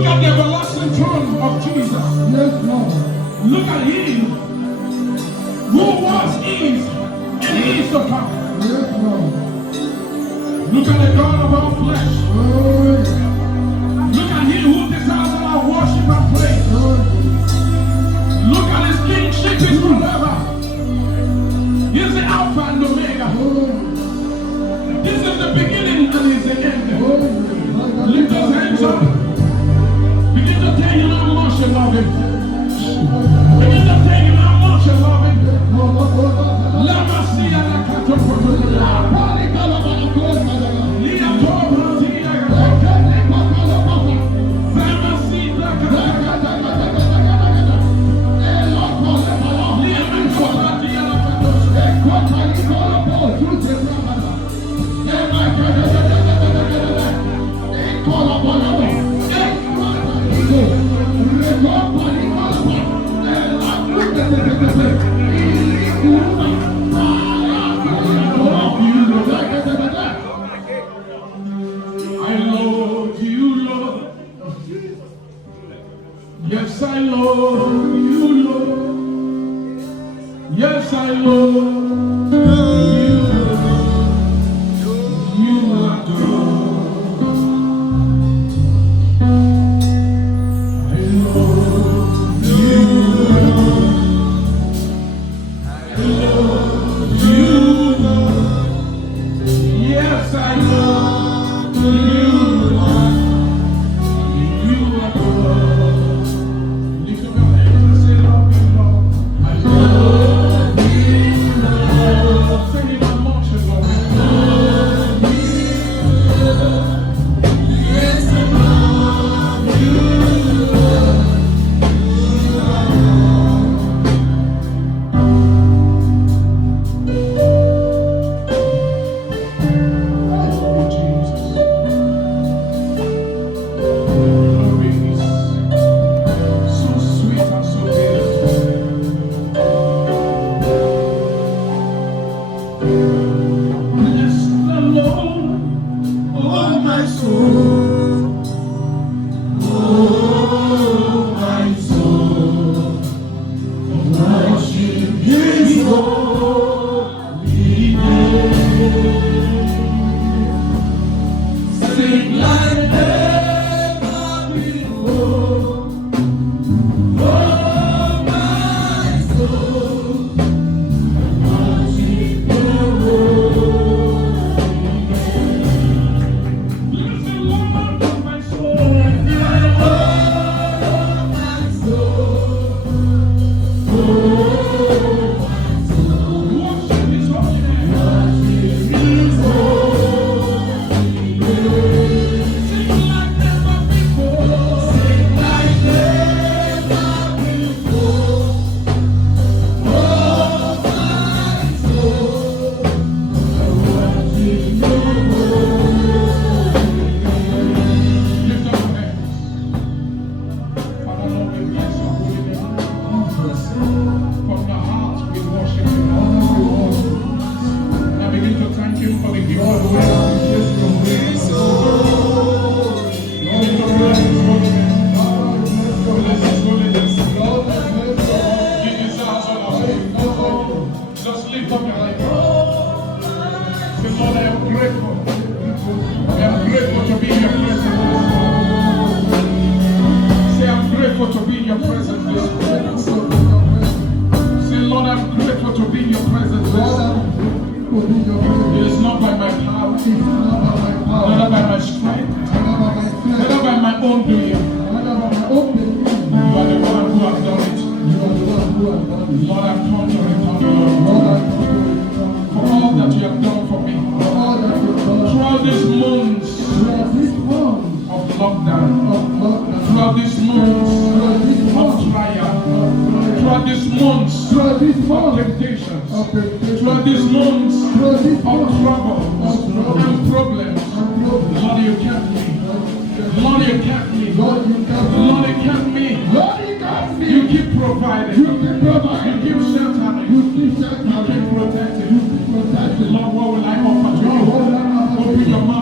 Look at the everlasting throne of Jesus. Yes, Lord. Look at him who was, is, and is to come. Yes, Lord. Look at the God of all flesh. Oh, yeah. Look at him who desires our worship and praise. Oh, Look at his kingship is forever. He's the Alpha and Omega. This is the beginning and he's the end. Lift those hands up. Begin to tell him how much you love him. Begin to tell him how much you love him. Let me see you like a Yes, I love you, Lord. Yes, I love you, Lord. You are God. I love you, Lord. I love you, Lord. Yes, I love you, Lord. You are God.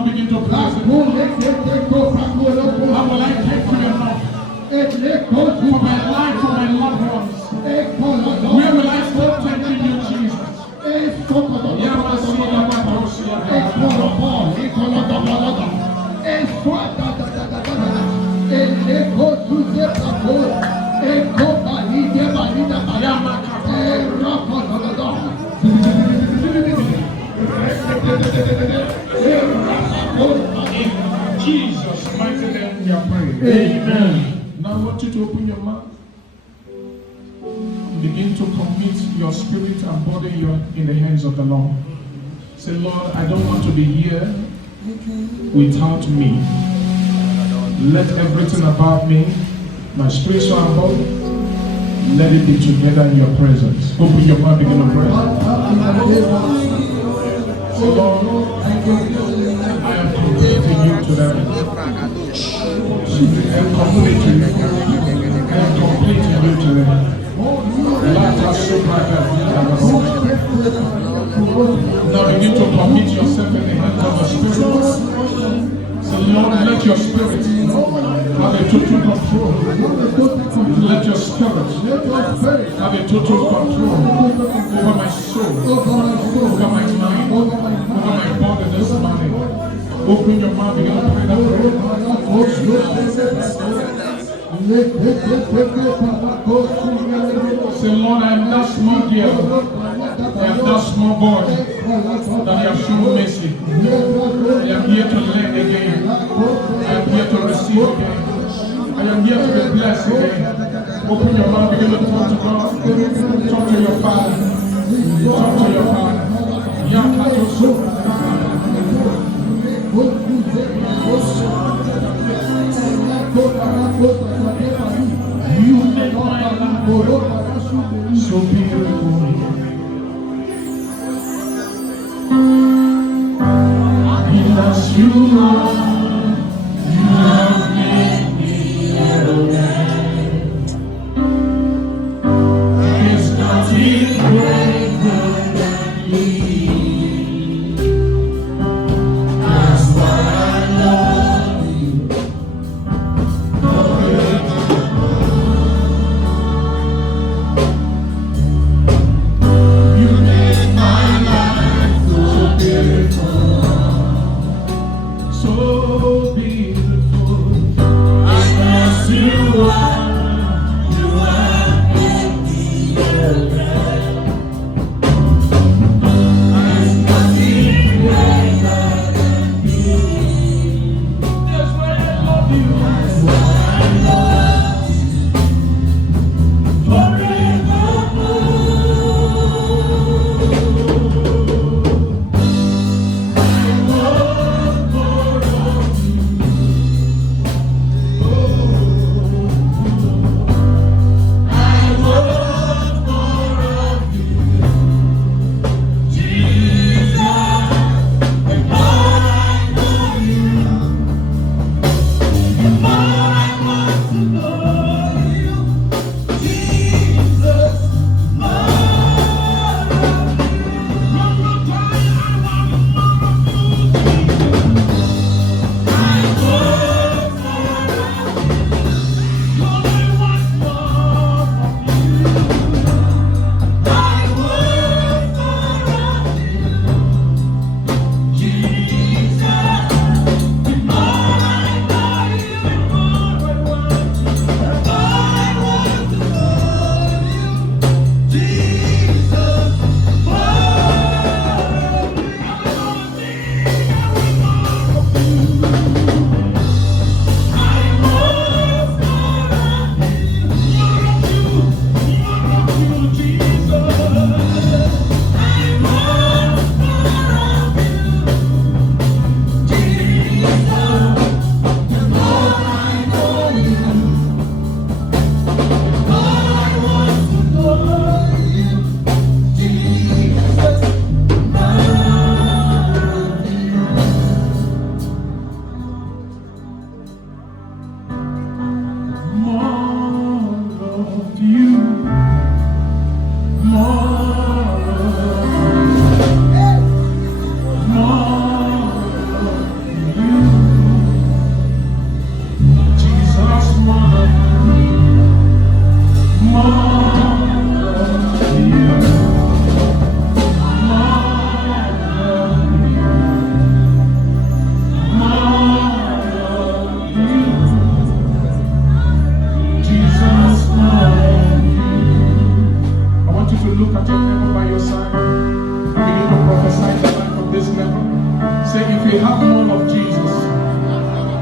Begin to praise Him. How will I take to your mouth? Jesus' mighty name we are praying. Amen. Now I want you to open your mouth. Begin to commit your spirit and body in the hands of the Lord. Say, Lord, I don't want to be here without me. Let everything about me, my spiritual and body, let it be together in your presence. Open your mouth, begin to pray. Say, Lord, I am complete in you today. I am complete in you. I am complete in you today. Now begin to commit yourself in the hands of the Spirit. So Lord, let your Spirit have a total control. Let your Spirit have a total control over my soul, over my mind, over my body this morning. Open your mouth, begin to pray that prayer. Say, Lord, I am that small girl, I am that small boy that you have shown mercy. I am here to learn again. I am here to receive again. I am here to be blessed again. Open your mouth, begin to talk to God. Talk to your Father. Talk to your Father. You make my life so beautiful. Because you have made me alive. There's nothing greater than you. That's why I love you.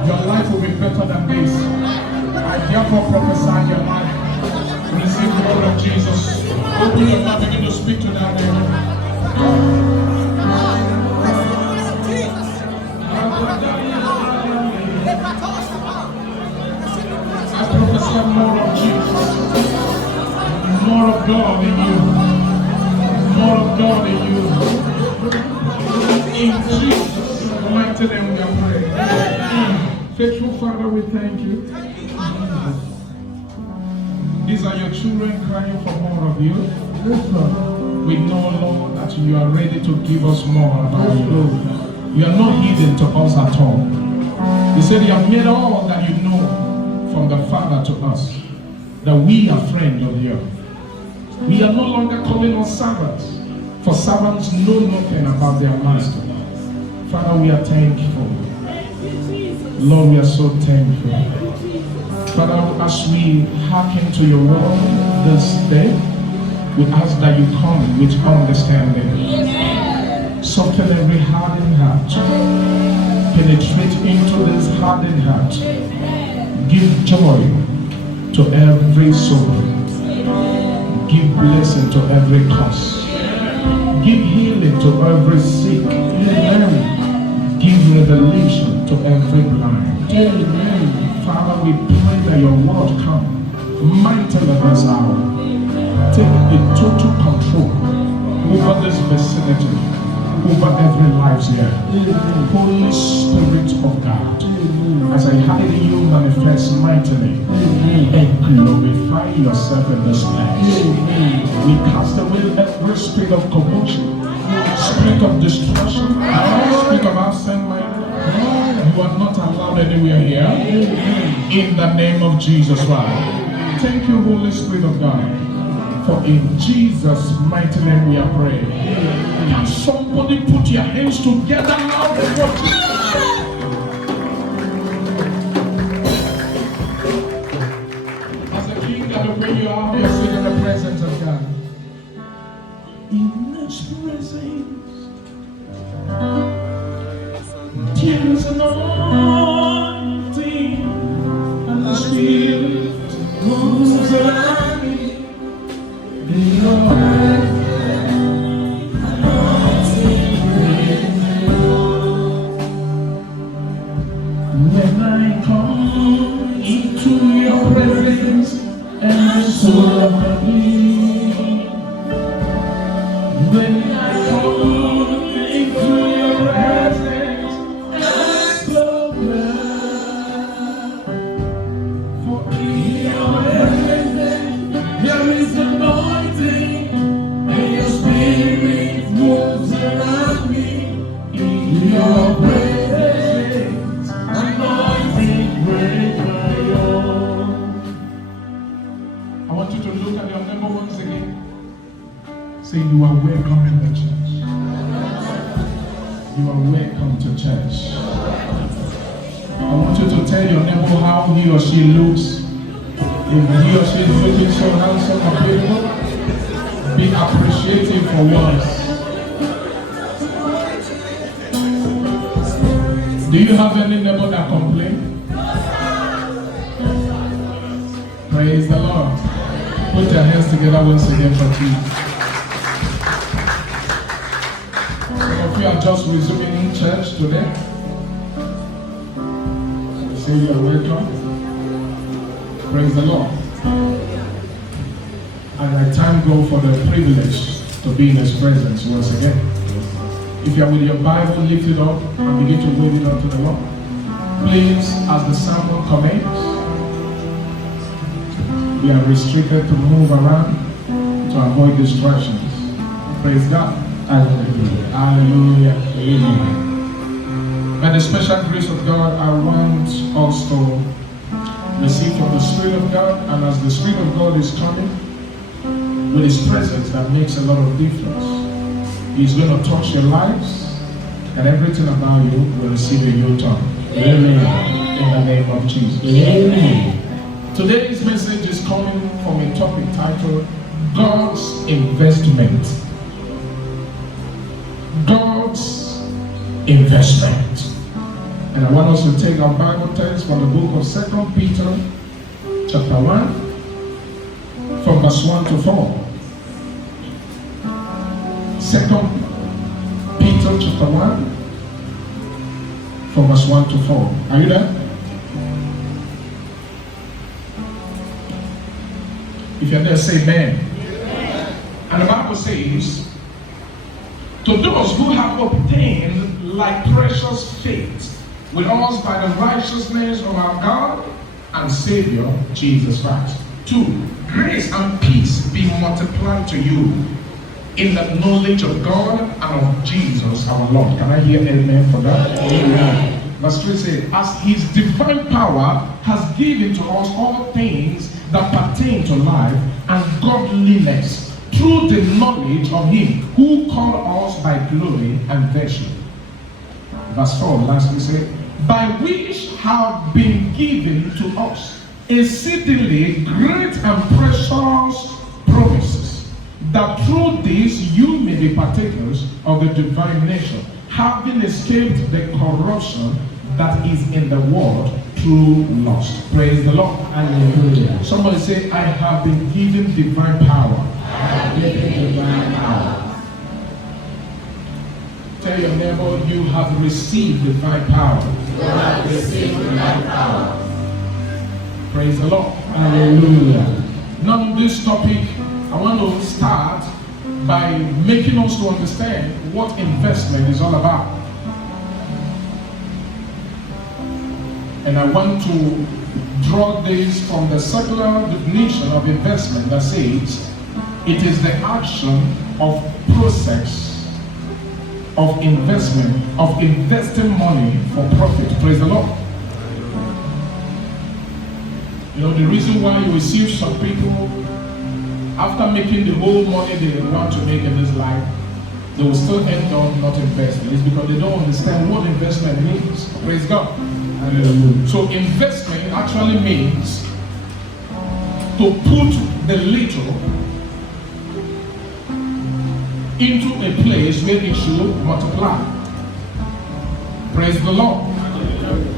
Your life will be better than this. I therefore prophesy your life. Receive the word of Jesus. Open your mouth, begin to speak to that name. I prophesy more of Jesus. More of God in you. More of God in you. In Jesus' mighty name we are praying. Faithful Father, we thank you. These are your children crying for more of you. We know, Lord, that you are ready to give us more about you. You are not hidden to us at all. You said you have made all that you know from the Father to us, that we are friends of you. We are no longer calling us servants, for servants know nothing about their master. Father, we are thankful. Lord, we are so thankful. Father, as we hearken to your word this day, we ask that you come with understanding. Soften every hardened heart. Penetrate into this hardened heart. Give joy to every soul. Give blessing to every cause. Give healing to every sick. Give revelation to every blind. Father, we pray that your word come mightily this hour. Take a total control over this vicinity, over every life here. Holy Spirit of God, as I hide in you, manifest mightily and glorify yourself in this place. We cast away every spirit of commotion, spirit of destruction, spirit of absent-minded. You are not allowed anywhere here. In the name of Jesus Christ. Thank you, Holy Spirit of God. For in Jesus' mighty name we are praying. Can somebody put your hands together now for Jesus? As a king and the way you are, you're sitting in the presence of God. In His presence, there is an anointing, and the Spirit moves around me. In your presence, when I come into your presence and the soul of my being, when I come into your presence and I slow down, for in your presence there is anointing, and your spirit moves around me. In your presence, anointing break my yoke. I want you to look at your neighbor once again. Say, you are welcome to the church. You are welcome to church. I want you to tell your neighbor how he or she looks. If he or she is looking so handsome and beautiful, be appreciative for once. Do you have any neighbor that complain? Praise the Lord. Put your hands together once again for Jesus. Some of you are just resuming in church today. Say you are welcome. Praise the Lord. And I thank God for the privilege to be in His presence once again. If you are with your Bible, lift it up and begin to wave it unto the Lord. Please, as the sermon commences, we are restricted to move around to avoid distractions. Praise God. Hallelujah. Hallelujah. Amen. By the special grace of God, I want us to receive from the Spirit of God, and as the Spirit of God is coming with His presence, that makes a lot of difference. He's going to touch your lives, and everything about you will receive a new tongue. Amen. In the name of Jesus. Amen. Today's message is coming from a topic titled God's Investment. God's Investment. And I want us to take our Bible text from the book of 2 Peter chapter 1 from verse 1 to 4. 2 Peter chapter 1 from verse 1 to 4. Are you there? If you're there, say amen. Amen. And the Bible says, to those who have obtained like precious faith with us by the righteousness of our God and Savior, Jesus Christ. 2, grace and peace be multiplied to you in the knowledge of God and of Jesus our Lord. Can I hear amen for that? Amen. Verse 3 says, as his divine power has given to us all things that pertain to life and godliness through the knowledge of him who called us by glory and virtue. Verse 4, lastly say, by which have been given to us exceedingly great and precious promises, that through this you may be partakers of the divine nature, having escaped the corruption that is in the world through lust. Praise the Lord. Hallelujah. Somebody say, I have been given divine power. I have been given divine power. Tell your neighbor, you have received divine power. You have received divine power. Praise the Lord. Hallelujah. Now on this topic, I want to start by making us to understand what investment is all about. And I want to draw this from the secular definition of investment that says it is the action of process of investment, of investing money for profit. Praise the Lord. You know, the reason why you will see some people, after making the whole money they want to make in this life, they will still end up not investing. It's because they don't understand what investment means. Praise God. So investment actually means to put the little into a place where it should multiply. Praise the Lord.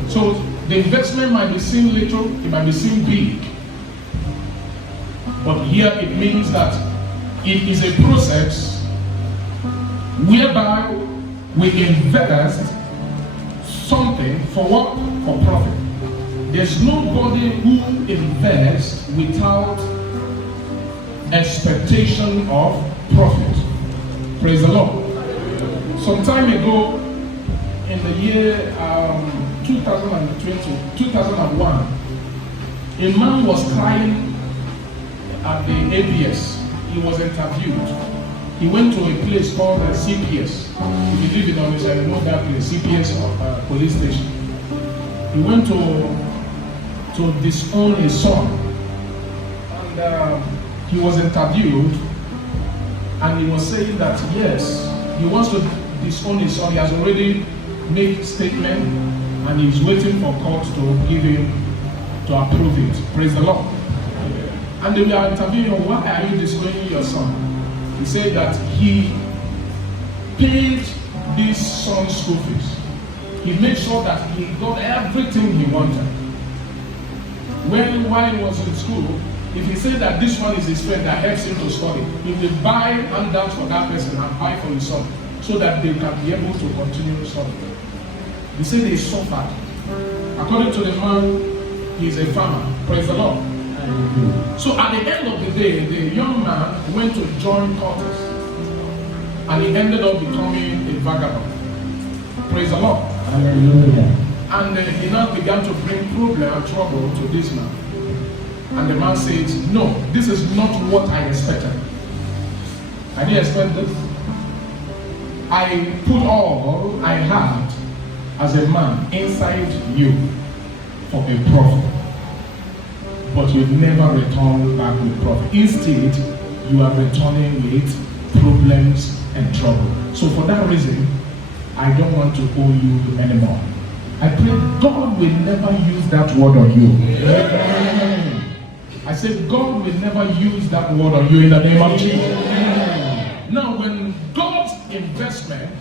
So the investment might be seen little, it might be seen big. But here it means that it is a process whereby we invest something for what? For profit. There's nobody who invests without expectation of profit. Praise the Lord. Some time ago, in the year 2001, a man was crying at the ABS. He was interviewed. He went to a place called CPS. If you live in Onitsha, you know that place, CPS police station. He went to disown his son. And he was interviewed. And he was saying that, yes, he wants to disown his son. He has already made a statement. And he's waiting for court to give him, to approve it. Praise the Lord. And they were interviewing him, why are you disowning your son? He said that he paid this son's school fees. He made sure that he got everything he wanted. While he was in school, if he said that this one is his friend that helps him to study, he will buy handouts for that person and buy for his son, so that they can be able to continue studying. He said they suffered. According to the man, he's a farmer. Praise the Lord. So at the end of the day, the young man went to join Curtis, and he ended up becoming a vagabond. Praise the Lord. Hallelujah. And he now began to bring problem and trouble to this man. And the man says, no, this is not what I expected. I didn't expect this. I put all I had as a man inside you for a profit. But you never return back with profit. Instead, you are returning with problems and trouble. So for that reason, I don't want to owe you anymore. I pray God will never use that word on you. Amen. I said God will never use that word on you in the name of Jesus. Amen. Now when God's investment,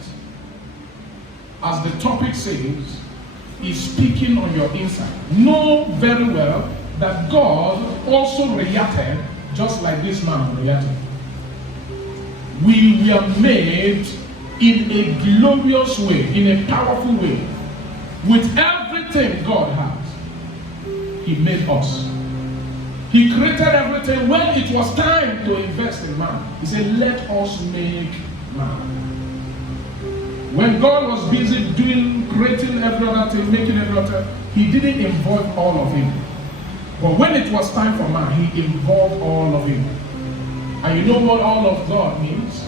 as the topic says, is speaking on your inside. Know very well that God also reacted just like this man reacted. We were made in a glorious way, in a powerful way, with everything God has. He made us. He created everything. When it was time to invest in man, he said, let us make man. When God was busy creating every other thing, making every other thing, he didn't involve all of him. But when it was time for man, he involved all of him. And you know what all of God means?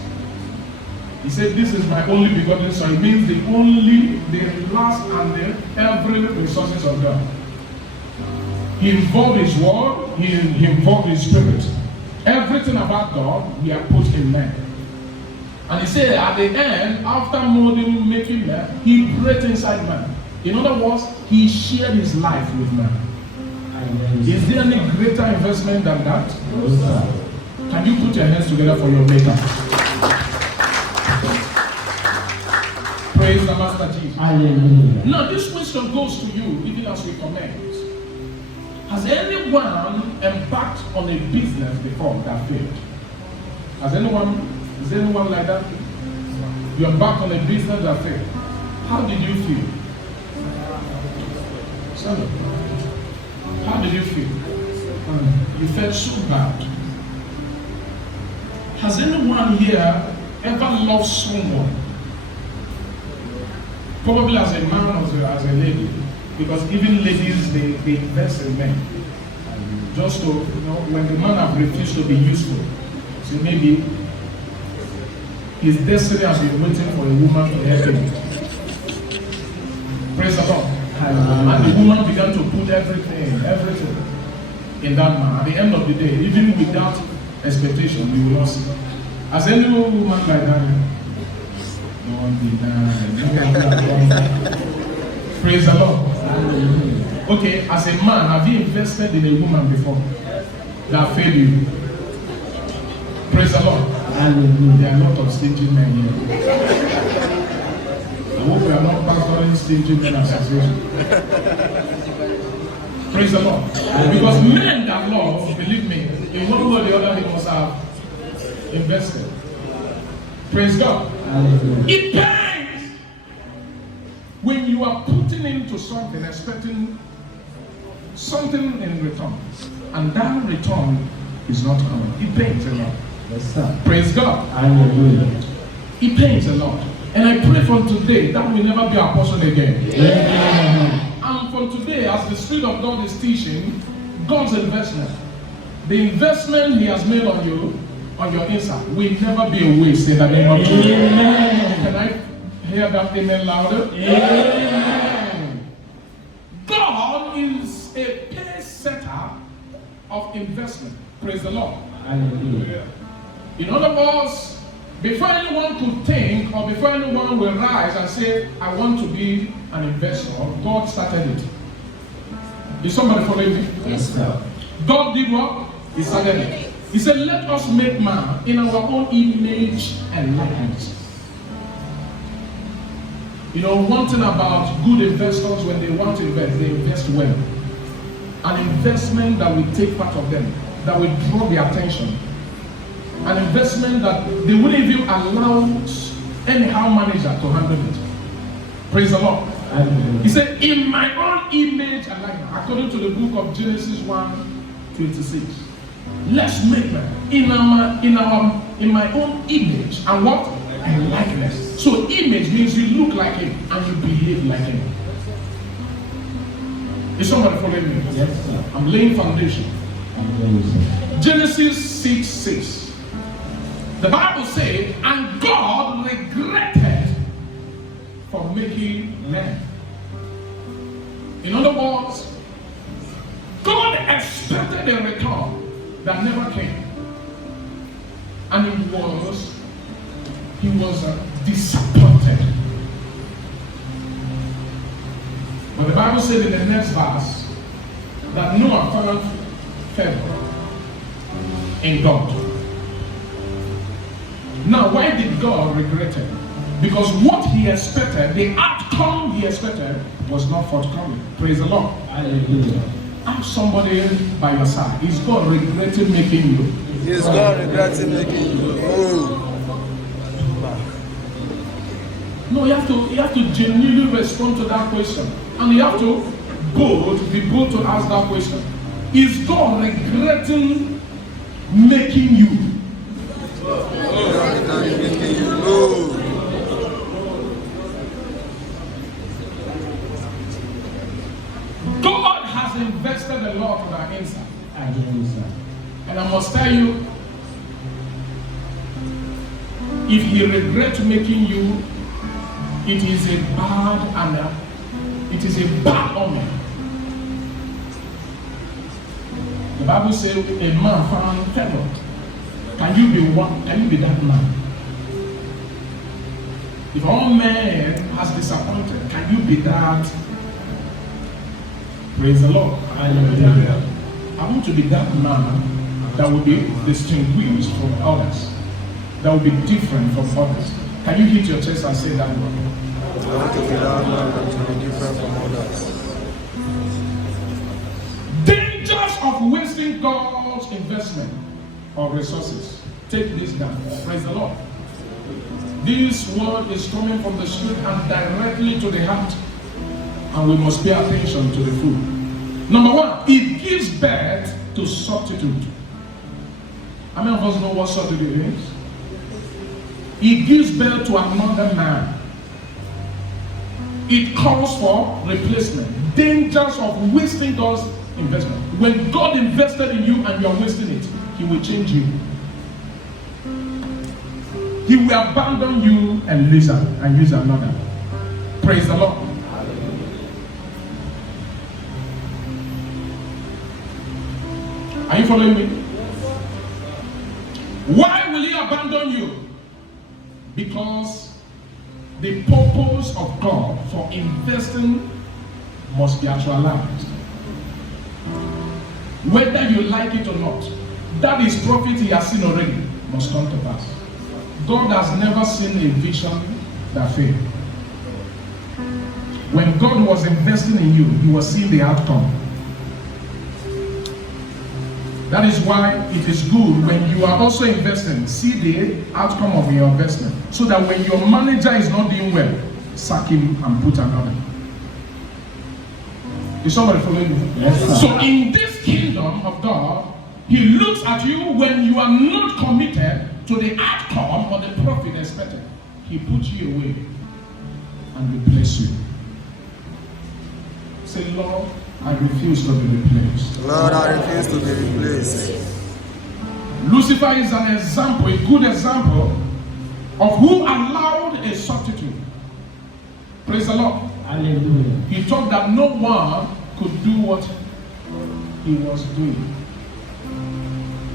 He said, this is my only begotten son. It means the only, the last, and the every resources of God. He involved his word, he involved his spirit. Everything about God, we are put in man. And he said at the end, after molding, making man, he breathed inside man. In other words, he shared his life with man. Is there any greater investment than that? No, Can you put your hands together for your maker? Praise the Master Jesus. Hallelujah. Now this question goes to you, even as we comment. Has anyone embarked on a business before that failed? Is there anyone like that? You embarked on a business that failed. How did you feel? Son, how did you feel? You felt so bad. Has anyone here ever loved someone? Probably as a man or as a lady. Because even ladies, they invest in men. Just to, when the man have refused to be useful. So maybe his destiny has been waiting for a woman to help him. Praise the Lord. And the woman began to put everything in that man. At the end of the day, even without expectation, you will not see. As any woman like that, don't be that. Praise the Lord. Okay, as a man, have you invested in a woman before that failed you? Praise the Lord. There are a lot of stingy men here. I hope we are not pastoring stingy men association. Praise the Lord. Because men that love, believe me, in one way or the other, they must have invested. Praise God. It pains when you are putting into something, expecting something in return, and that return is not coming. It pains a lot. Yes, sir. Praise God. Hallelujah. It pains a lot. And I pray from today that will never be our portion again. Amen. And from today, as the Spirit of God is teaching, God's investment, the investment He has made on you, on your inside, will never be a waste in the name of Jesus. Can I hear that amen louder? Amen. God is a pace setter of investment. Praise the Lord. Hallelujah. In other words, before anyone could think or before anyone will rise and say, I want to be an investor, God started it. Is somebody following me? Yes, sir. God did what? He started it. He said, let us make man in our own image and likeness. You know, one thing about good investors, when they want to invest, they invest well. An investment that will take part of them, that will draw their attention. An investment that they wouldn't even allow anyhow manager to handle it. Praise the Lord. He said, in my own image and likeness, according to the book of Genesis 1:26. Let's make man in my own image and what? And likeness. So image means you look like him and you behave like him. Is somebody following me? Yes, sir. I'm laying foundation. Hallelujah. Genesis 6:6. The Bible says, and God regretted for making man. In other words, God expected a return that never came. And he was disappointed. But the Bible said in the next verse that Noah found favor in God. Now, why did God regret it? Because what he expected, the outcome outcome he expected was not forthcoming. Praise the Lord. Hallelujah. Ask somebody by your side. Is God regretting making you? Is God regretting making you? No, you have to genuinely respond to that question. And you have to be bold to ask that question. Is God regretting making you? God has invested a lot on our inside. And I must tell you, if he regrets making you, it is a bad omen. The Bible says a man found favor. Can you be one? Can you be that man? If all man has disappointed, can you be that? Praise the Lord. Hallelujah. I want to be that man that will be distinguished from others, that will be different from others. Can you hit your chest and say that word? I want to be that man that will be different from others. Dangers of wasting God's investment of resources. Take this down. Praise the Lord. This word is coming from the Spirit and directly to the heart. And we must pay attention to the food. Number one, it gives birth to substitute. How many of us know what substitute is? It gives birth to another man. It calls for replacement. Dangers of wasting God's investment. When God invested in you and you are wasting it, he will change you. He will abandon you and use another. Praise the Lord. Are you following me? Why will he abandon you? Because the purpose of God for investing must be actualized. Whether you like it or not, that is profit he has seen already must come to pass. God has never seen a vision that failed. When God was investing in you, he was seeing the outcome. That is why it is good when you are also investing, see the outcome of your investment. So that when your manager is not doing well, sack him and put another. Is somebody following me? Yes, sir. So in this kingdom of God, he looks at you when you are not committed to the outcome or the profit expected. He puts you away and replaces you. Say, Lord, I refuse to be replaced. Lord, I refuse to be replaced. Lucifer is an example, a good example of who allowed a substitute. Praise the Lord. Hallelujah. He thought that no one could do what he was doing.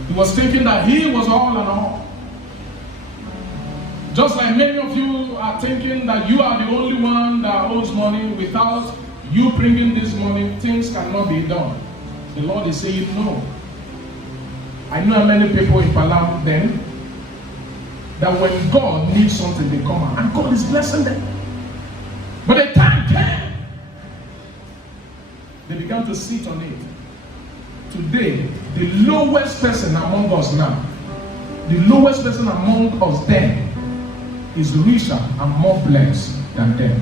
He was thinking that he was all and all. Just like many of you are thinking that you are the only one that owes money. Without you bringing this money, things cannot be done. The Lord is saying no. I know many people in Palam then, that when God needs something, they come out. And God is blessing them. But the time came, they began to sit on it. Today, the lowest person among us now, the lowest person among us then, is richer and more blessed than them.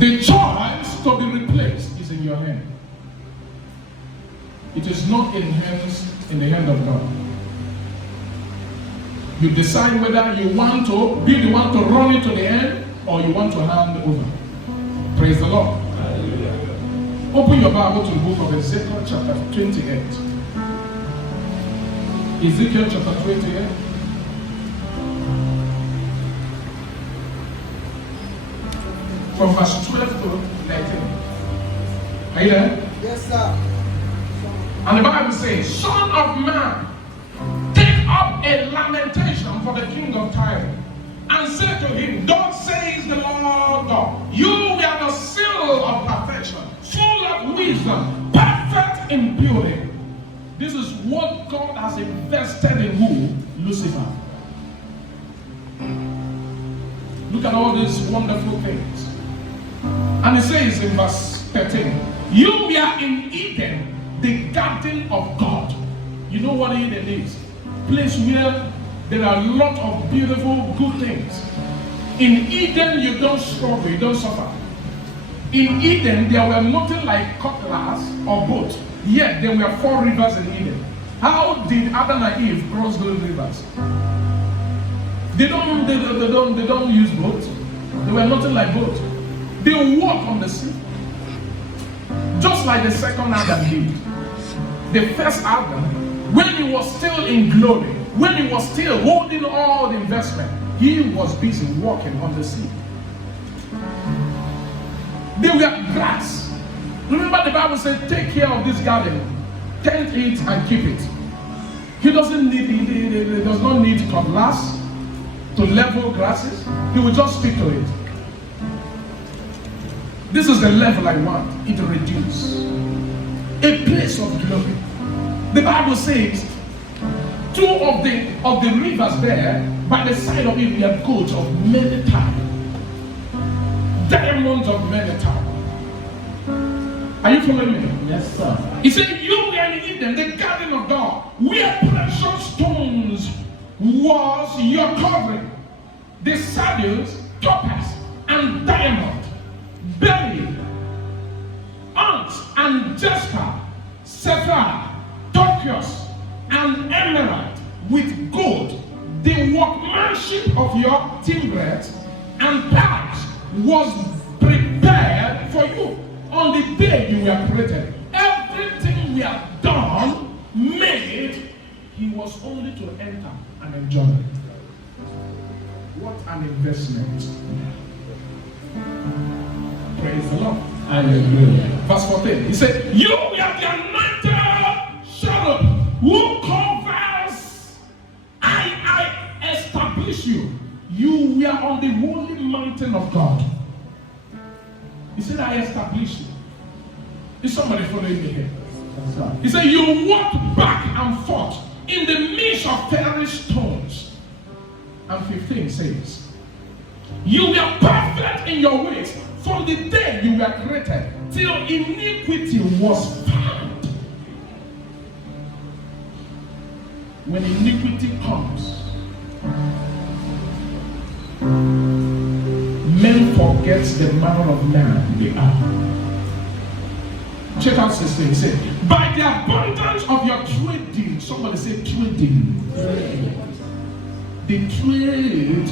The choice to be replaced is in your hand. It is not in the hand of God. You decide whether you want to be the one to run it to the end or you want to hand over. Praise the Lord. Hallelujah. Open your Bible to the book of Ezekiel chapter 28. Ezekiel chapter 28. From verse 12 to 19. Are you there? Yes, sir. And the Bible says, Son of man, take up a lamentation for the king of Tyre, and say to him, Thus says the Lord God, you were the seal of perfection, full of wisdom, perfect in beauty. This is what God has invested in who? Lucifer. at all these wonderful things. And it says in verse 13, you were in Eden, the garden of God. You know what Eden is? Place where there are a lot of beautiful, good things. In Eden, you don't struggle, you don't suffer. In Eden, there were nothing like cutlass or boat. Yet there were 4 rivers in Eden. How did Adam and Eve cross those rivers? They don't use boats. They were nothing like boats. They walk on the sea. Just like the second Adam did. The first Adam, when he was still in glory, when he was still holding all the investment, he was busy walking on the sea. They were grass. Remember the Bible said, take care of this garden, tend it and keep it. He does not need cutlass to level grasses. He will just speak to it. This is the level I want. It reduces. A place of glory. The Bible says 2 of the rivers there, by the side of it, we have goats of many types, diamonds of many types. Are you following me? Yes, sir. He said, you were in Eden, the garden of God, where precious stones was your covering. The sardines, topaz, and diamond, beryl, onyx, and jasper, sapphire, turquoise, and emerald, with gold. The workmanship of your timbrels and pearls was prepared for you on the day you were created. Everything we have done, made, he was only to enter and enjoy. What an investment. Praise the Lord. Hallelujah. Verse 14. He said, you were the anointed cherub who covers. I establish you. You were on the holy mountain of God. He said, I establish you. Is somebody following me here? Yes, sir. He said, you walk back and forth in the midst of fairy stones. And 15 says, you were perfect in your ways from the day you were created till iniquity was found. When iniquity comes, men forget the manner of man they are. Check out this thing. Say, by the abundance of your trading, somebody say trading. The trade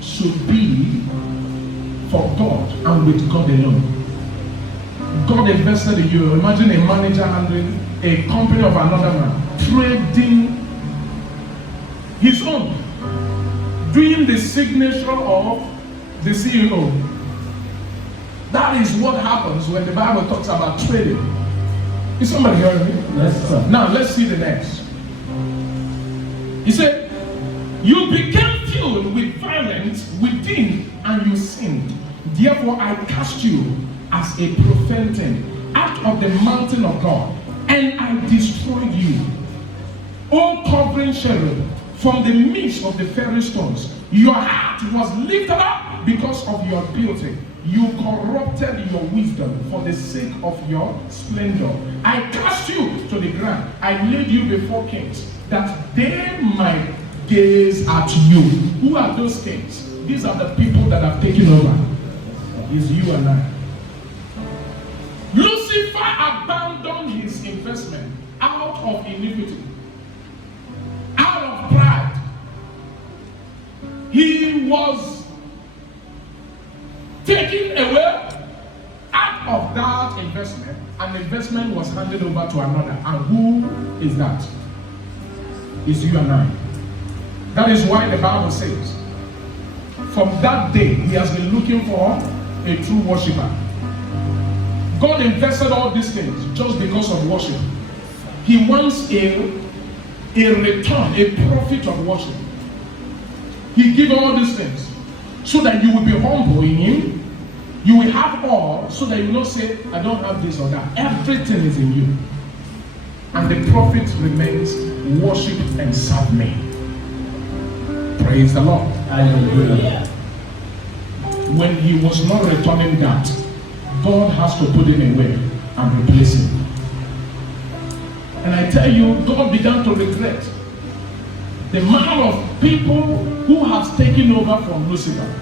should be for God and with God alone. God invested in you. Imagine a manager handling a company of another man, trading his own, doing the signature of the CEO. That is what happens when the Bible talks about trading. Is somebody hearing me? Yes, sir. Now let's see the next. He said, you became filled with violence within and you sinned. Therefore I cast you as a profane out of the mountain of God, and I destroyed you. O covering cherub, from the midst of the fairy stones, your heart was lifted up because of your beauty. You corrupted your wisdom for the sake of your splendor. I cast you to the ground. I laid you before kings, that they might gaze at you. Who are those kings? These are the people that have taken over. It's you and I. Lucifer abandoned his investment out of iniquity, out of pride. He was taken away out of that investment, and the investment was handed over to another. And who is that? It's you and I. That is why the Bible says, from that day he has been looking for a true worshiper. God invested all these things just because of worship. He wants a return, a profit of worship. He gave all these things so that you will be humble in him. You will have all, so that you will not say, I don't have this or that. Everything is in you. And the profit remains, worship and serve me. Praise the Lord. Hallelujah. when he was not returning that, God has to put him away and replace him. And I tell you, God began to regret the manner of people who have taken over from Lucifer.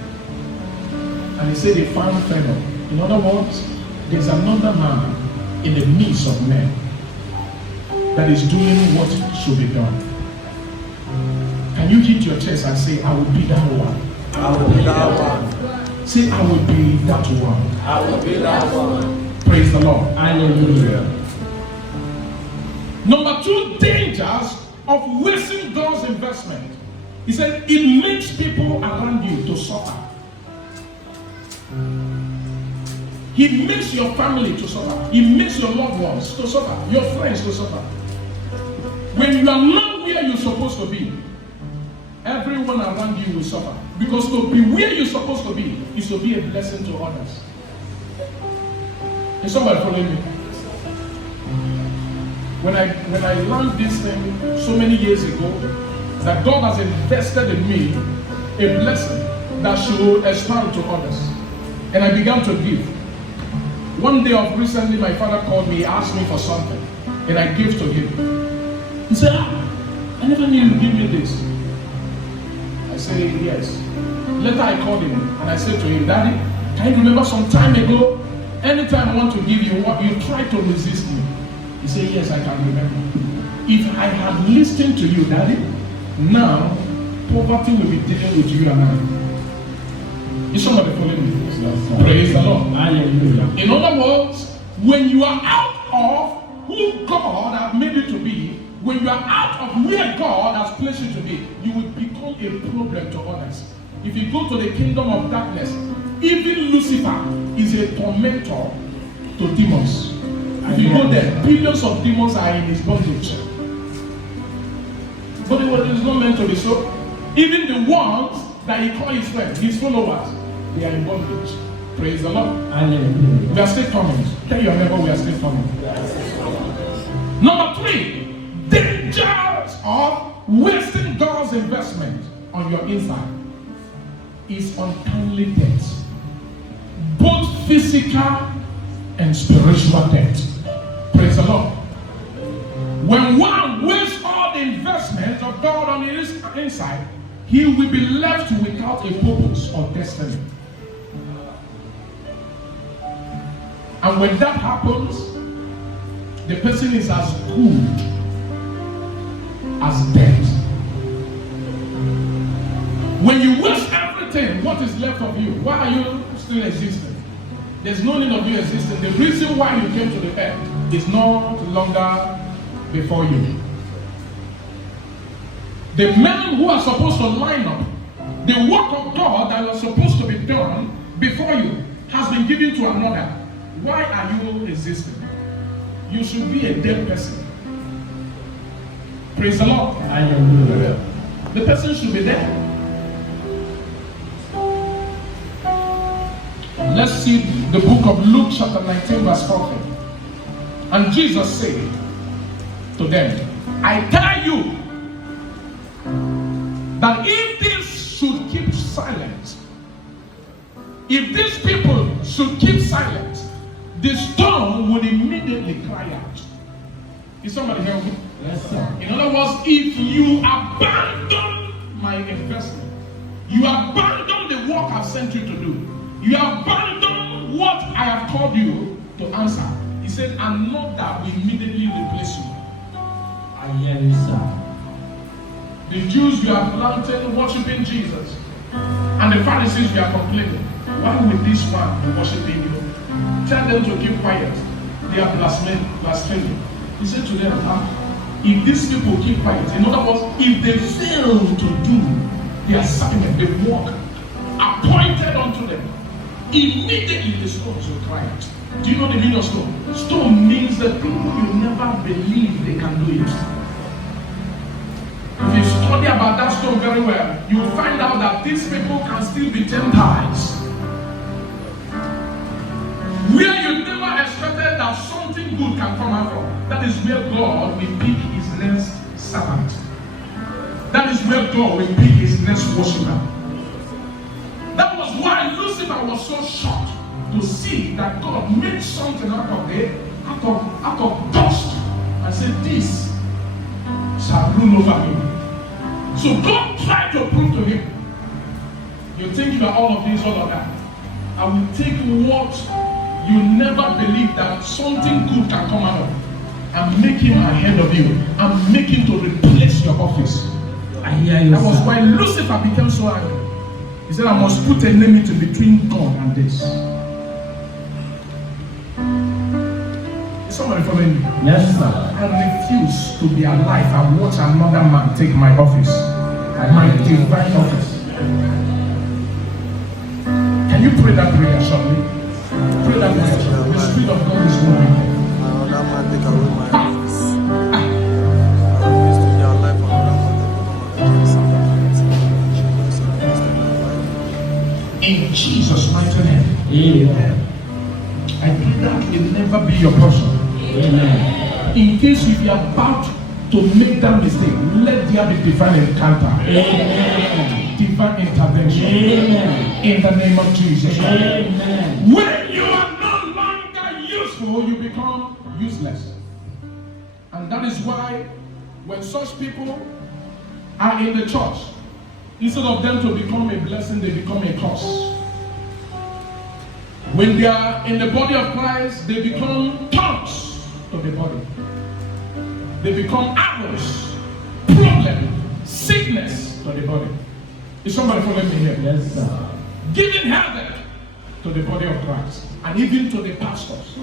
And he said they found favor. In other words, there's another man in the midst of men that is doing what should be done. Can you hit your chest and say, I will be that one? I will be that one. Say, I will be that one. I will be that one. Praise the Lord. Hallelujah. Number 2 dangers of wasting God's investment. He said it makes people around you to suffer. He makes your family to suffer. He makes your loved ones to suffer. Your friends to suffer. When you are not where you're supposed to be, everyone around you will suffer. Because to be where you're supposed to be is to be a blessing to others. Is somebody following me? When I learned this thing so many years ago, that God has invested in me a blessing that should expand to others. And I began to give. One day of recently, my father called me, asked me for something, and I gave to him. He said, I never knew you'd give me this. I said, yes. Later I called him, and I said to him, Daddy, can you remember some time ago, anytime I want to give you what, you try to resist me? He said, yes, I can remember. If I had listened to you, Daddy, now poverty will be dealing with you and I. Is somebody following me? Praise the Lord. Hallelujah. In other words, when you are out of who God has made you to be, when you are out of where God has placed you to be, you will become a problem to others. If you go to the kingdom of darkness, even Lucifer is a tormentor to demons. If you go there, billions of demons are in his bondage. But it is not meant to be so. Even the ones that he calls his friends, his followers, they are in bondage. Praise the Lord. Hallelujah. We are still coming. Tell your neighbor we are still coming. Number 3, dangers of wasting God's investment on your inside is untimely death. Both physical and spiritual death. Praise the Lord. When one wastes all the investment of God on his inside, he will be left without a purpose or destiny. And when that happens, the person is as good as dead. When you waste everything, what is left of you? Why are you still existing? There's no need of you existing. The reason why you came to the earth is no longer before you. The men who are supposed to line up, the work of God that was supposed to be done before you has been given to another. Why are you existing? You should be a dead person. Praise the Lord. Hallelujah. The person should be dead. Let's see the book of Luke chapter 19 verse 40. And Jesus said to them, I tell you that if this should keep silent, if these people should keep silent, the stone would immediately cry out. Is somebody hearing me? Yes, sir. In other words, if you abandon my investment, you abandon the work I've sent you to do, you abandon what I have called you to answer, he said, another will immediately replace you. I hear you, sir. The Jews were planting, worshiping Jesus, and the Pharisees were complaining, why would this one be worshiping you? Tell them to keep quiet. They are blaspheming. He said to them, if these people keep quiet, in other words, if they fail to do the assignment, the work appointed unto them, immediately the stones will cry out. Do you know the meaning of stone? Stone means that people will never believe they can do it. If you study about that stone very well, you will find out that these people can still be Gentiles. Where you never expected that something good can come out from. That is where God will pick his next servant. That is where God will pick his next worshiper. That was why Lucifer Lucifer was so shocked to see that God made something out of dust and said, "This shall rule over me." So God tried to prove to him, "You think you are all of this, all of that. I will take what you never believed that something good can come out of, and make him ahead of you, and make him to replace your office." I hear you, That was sir. why Lucifer became so angry. He said, "I must put an enmity between God and this." Is somebody following me? Yes, sir. I refuse to be alive and watch another man take my office, my divine office. Can you pray that prayer shortly? Pray that prayer shortly. The Spirit of God is moving. Another man take away my office. I refuse to be alive. Another man take away my office. In Jesus' mighty name, Amen. I pray that will never be your portion. Amen. In case you are about to make that mistake, let there be divine encounter, Amen. divine intervention. Amen. In the name of Jesus. Amen. When you are no longer useful, you become useless. And that is why when such people are in the church, instead of them to become a blessing, they become a curse. When they are in the body of Christ, they become thorns to the body. They become arrows, problem, sickness to the body. Is somebody following me here? Yes, sir. Giving havoc to the body of Christ and even to the pastors.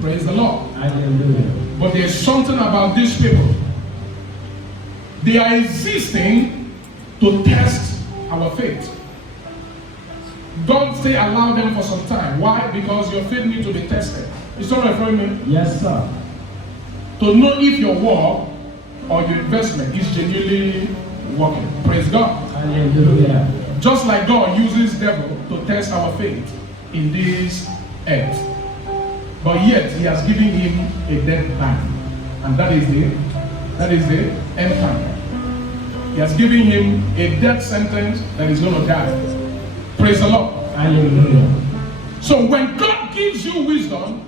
Praise the Lord. Hallelujah. But there's something about these people. They are existing to test our faith. God say allow them for some time. Why? Because your faith needs to be tested. Is somebody following me? Yes, sir. To know if your work or your investment is genuinely working. Praise God. Hallelujah. Just like God uses devil to test our faith in this earth. But yet he has given him a death time. And that is the end time. He has given him a death sentence that is going to die. Praise the Lord. Hallelujah. So when God gives you wisdom,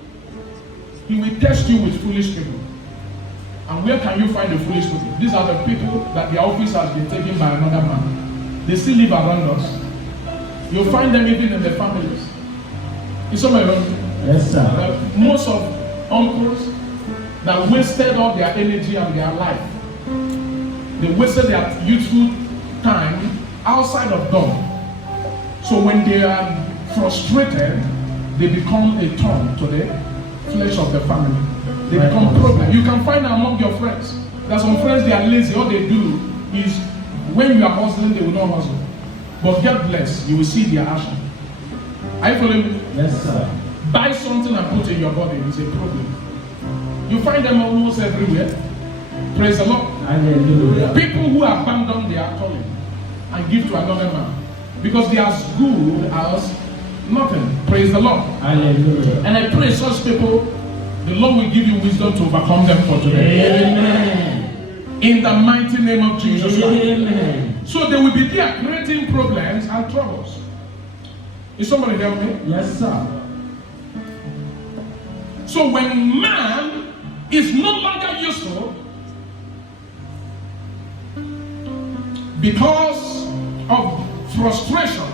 he will test you with foolish people. And where can you find the foolish people? These are the people that their office has been taken by another man. They still live around us. You'll find them even in the families. Is somebody around you? Yes, sir. Most of uncles that wasted all their energy and their life, they wasted their youthful time outside of God. So when they are frustrated, they become a thorn to the flesh of the family. They become a problem. You can find among your friends. There are some friends, they are lazy. All they do is when you are hustling, they will not hustle. But God bless, you will see their action. Are you following me? Yes, sir. Buy something and put in your body, it's a problem. You find them almost everywhere. Praise the Lord. Hallelujah. People who abandon their calling and give to another man because they are as good as nothing. Praise the Lord. Hallelujah. And I pray such people, the Lord will give you wisdom to overcome them for today. Amen. In the mighty name of Jesus. Amen. So they will be there creating problems and troubles. Is somebody help me? Yes, sir. So when man is no longer useful because of frustration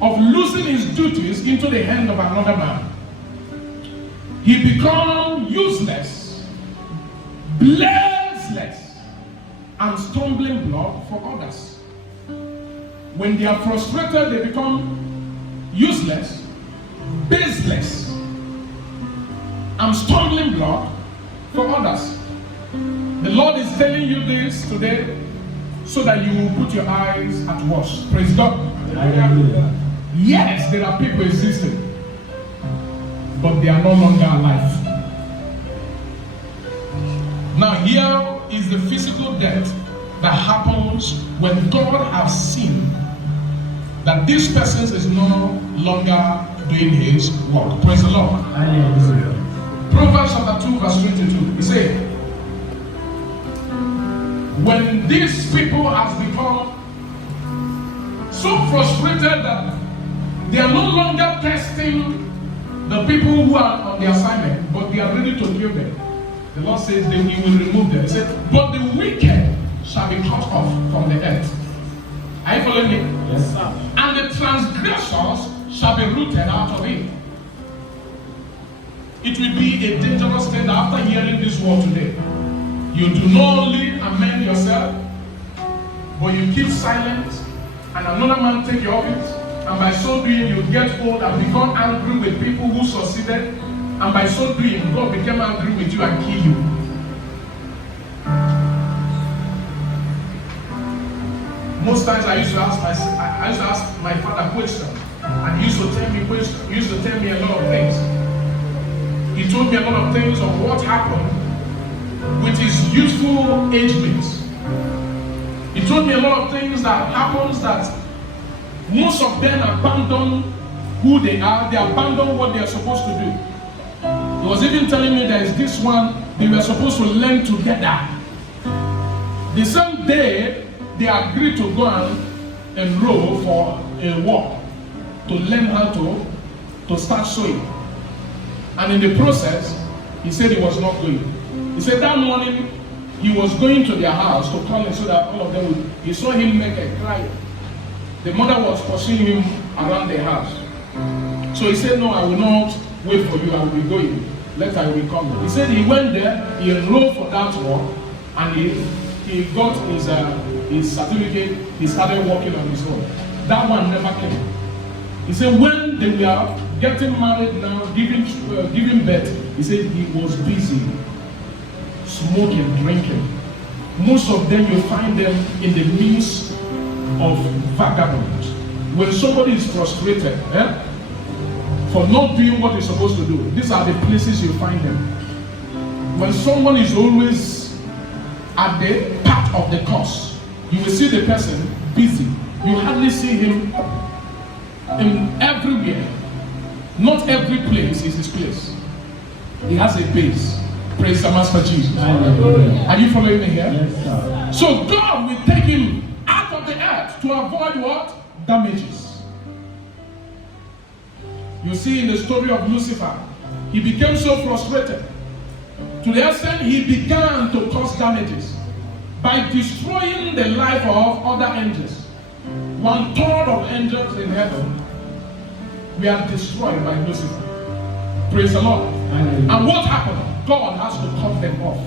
of losing his duties into the hand of another man, he becomes useless, blameless, and stumbling block for others. When they are frustrated, they become useless, baseless, and stumbling block for others. The Lord is telling you this today so that you will put your eyes at works. Praise God. Hallelujah. Yes, there are people existing, but they are no longer alive. Now here is the physical death that happens when God has seen that this person is no longer doing his work. Praise the Lord. Hallelujah. Proverbs chapter 2 verse 22. He said, when these people has become so frustrated that they are no longer testing the people who are on the assignment, but they are ready to kill them. The Lord says that He will remove them. He said, but the wicked shall be cut off from the earth. Are you following me? Yes, sir. And the transgressors shall be rooted out of it. It will be a dangerous thing after hearing this word today. You do not only amend yourself, but you keep silent, and another man take your office, and by so doing you get old and become angry with people who succeeded, and by so doing God became angry with you and kill you. Most times I used to ask my father questions, and he used to tell me questions. He used to tell me a lot of things. He told me a lot of things of what happened with his youthful age mates. He told me a lot of things that happens that most of them abandon who they are. They abandon what they are supposed to do. He was even telling me there is this one they were supposed to learn together. The same day they agreed to go and enroll for a walk to learn how to start sewing. And in the process, he said he was not going. He said that morning he was going to their house to call him so that all of them would. He saw him make a cry. The mother was pursuing him around the house. So he said, no, I will not wait for you, I will be going. Later I will come. He said he went there, he enrolled for that work, and he got his certificate, he started working on his own. That one never came. He said when they were getting married now, giving birth, he said he was busy smoking, drinking. Most of them you find them in the midst of vagabonds. When somebody is frustrated for not doing what he's supposed to do, these are the places you find them. When someone is always at the part of the course, you will see the person busy. You hardly see him in everywhere. Not every place is his place. He has a base. Praise the Master Jesus. Are you following me here? Yes, sir. So God will take him out of the earth to avoid what? Damages. You see in the story of Lucifer, he became so frustrated to the extent he began to cause damages by destroying the life of other angels. 1/3 of angels in heaven were destroyed by Lucifer. Praise the Lord. And what happened? God has to cut them off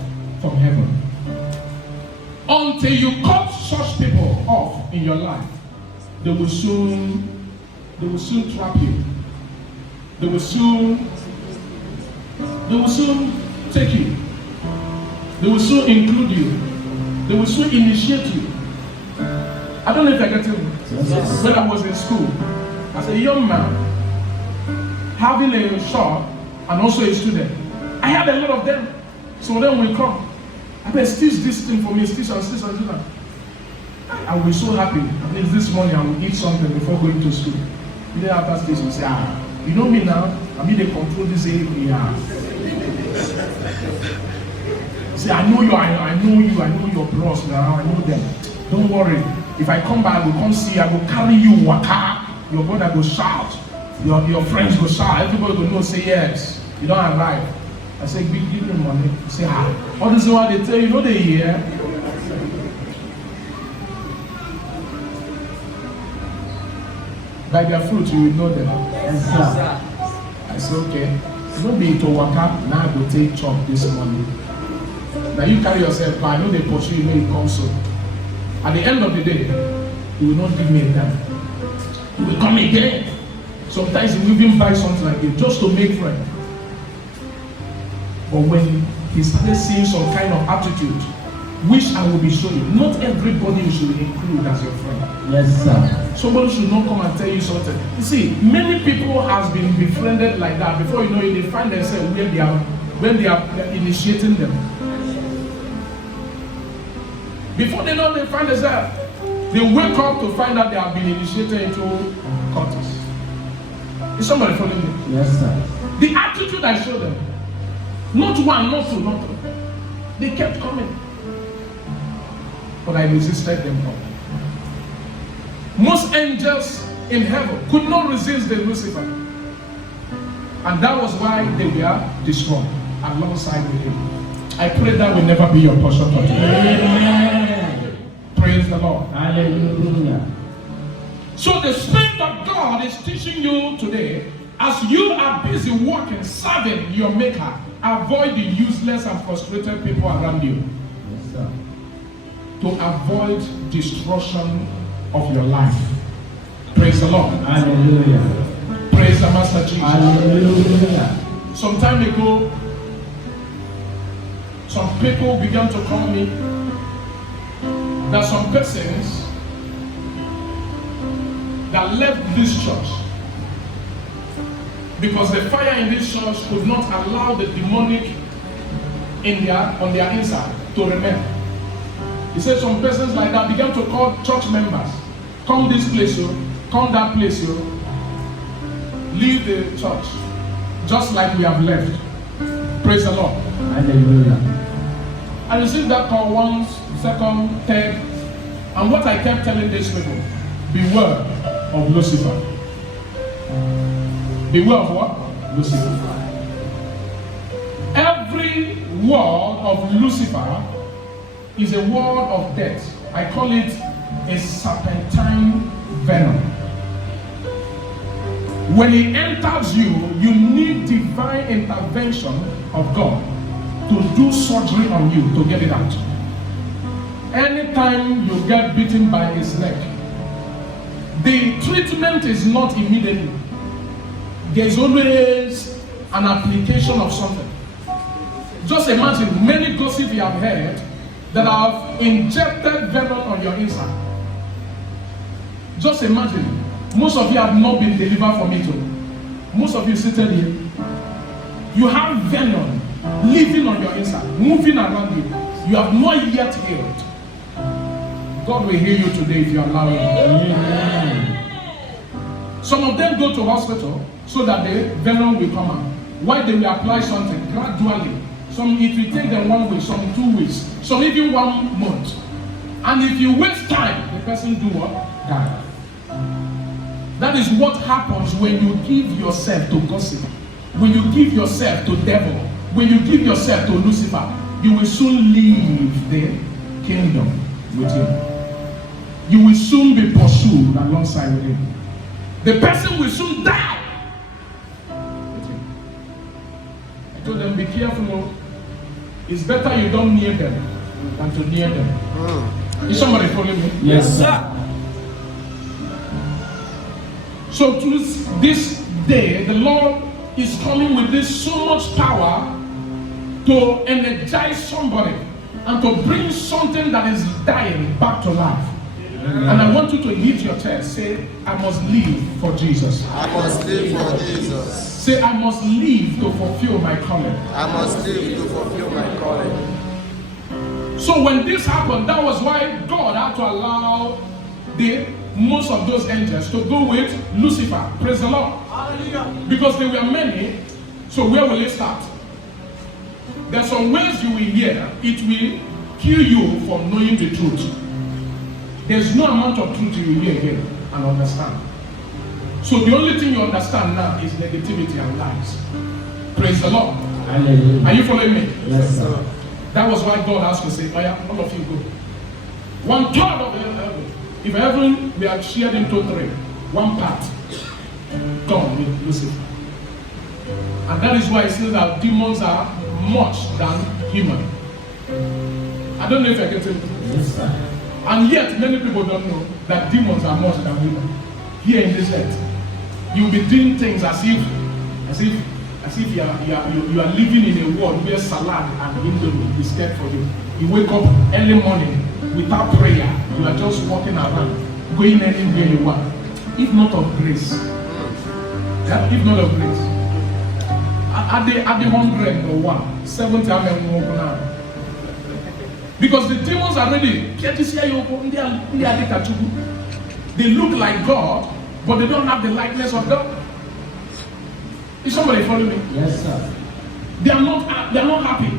from heaven. Until you cut such people off in your life, they will soon trap you. They will soon take you. They will soon include you. They will soon initiate you. I don't know if I get it. Yes. When I was in school, as a young man, having a shop and also a student, I had a lot of them. So then we come. I bet stitch this thing for me, stitch and stitch and stitch. I will be so happy. At least this morning I will eat something before going to school. Then after stitch, you say, you know me now. I mean, they control this area. Say, I know you. I know your bros now. I know them. Don't worry. If I come back, I will come see you. I will carry you. Waka. Your brother will shout. Your friends will shout. Everybody will know. Say yes. You don't arrive. I say, give them money. Say, all this is what they tell you. Know they hear. By their fruit, you will know them. Yes, sir. I say, okay. Don't be to waka. Now I will take chop this morning. Now you carry yourself, but I know they pursue you, know it comes so. At the end of the day, you will not give me a dime. You will come again. Sometimes you will even buy something like it just to make friends. But when he started seeing some kind of attitude, which I will be showing, not everybody you should include as your friend. Yes, sir. Somebody should not come and tell you something. You see, many people have been befriended like that. Before you know it, they find themselves when they are initiating them. Before they know, they find themselves. They wake up to find out they have been initiated into cultists. Is somebody following me? Yes, sir. The attitude I showed them, not one, not two, not three. They kept coming. But I resisted them all. Most angels in heaven could not resist the Lucifer. And that was why they were destroyed alongside with him. I pray that will never be your portion for today. Amen. Praise the Lord. Hallelujah. So the Spirit of God is teaching you today, as you are busy working, serving your Maker, avoid the useless and frustrated people around you, Yes, sir. to avoid destruction of your life. Praise the Lord. Hallelujah. Praise the Master Jesus. Hallelujah. Some time ago, some people began to call me that some persons that left this church because the fire in this church could not allow the demonic on their inside to remain. He said some persons like that began to call church members, come this place, come that place, leave the church, just like we have left. Praise the Lord. Hallelujah. I received that call once, second, third, and what I kept telling these people, beware of Lucifer. Beware of what? Lucifer. Every word of Lucifer is a word of death. I call it a serpentine venom. When it enters you, you need divine intervention of God to do surgery on you to get it out. Anytime you get bitten by a snake, the treatment is not immediately. There's always an application of something. Just imagine many gossip you have heard that have injected venom on your inside. Just imagine, most of you have not been delivered from it. Most of you seated here, you have venom living on your inside, moving around you. You have not yet healed. God will heal you today if you allow Him. Amen. Some of them go to hospital so that the venom will come out. Why they will apply something gradually. Some it will take them 1 week, some 2 weeks, some even 1 month. And if you waste time, the person do what? Die. That is what happens when you give yourself to gossip. When you give yourself to devil. When you give yourself to Lucifer, you will soon leave the kingdom with him. You will soon be pursued alongside with him. The person will soon die with him. I told them, be careful. It's better you don't near them than to near them. Is somebody following me? Yes, sir. So to this day, the Lord is coming with this so much power to energize somebody and to bring something that is dying back to life. And I want you to hit your chest. Say, I must live for Jesus. I must live for Jesus. Say, I must live to fulfill my calling. I must live to fulfill my calling. So when this happened, that was why God had to allow most of those angels to go with Lucifer. Praise the Lord. Hallelujah. Because there were many. So where will it start? There's some ways you will hear. It will kill you from knowing the truth. There's no amount of truth you will hear again and understand. So the only thing you understand now is negativity and lies. Praise the Lord. Hallelujah. Are you following me? Yes, sir. That was why God asked to say, oh yeah, all of you go. 1/3 of the heaven. If heaven we are shared into 3, 1 part gone with Lucifer. And that is why it says that demons are much than human. I don't know if I can tell you. Yes, sir. And yet many people don't know that demons are much than human. Here in this earth, you'll be doing things as if you are living in a world where salad and indomie is kept for you. You wake up early morning without prayer. You are just walking around, going anywhere you want. If not of grace. Yeah? If not of grace. At the 100 or 70 now. Because the demons are ready. They look like God, but they don't have the likeness of God. Is somebody following me? Yes, sir. They are not happy.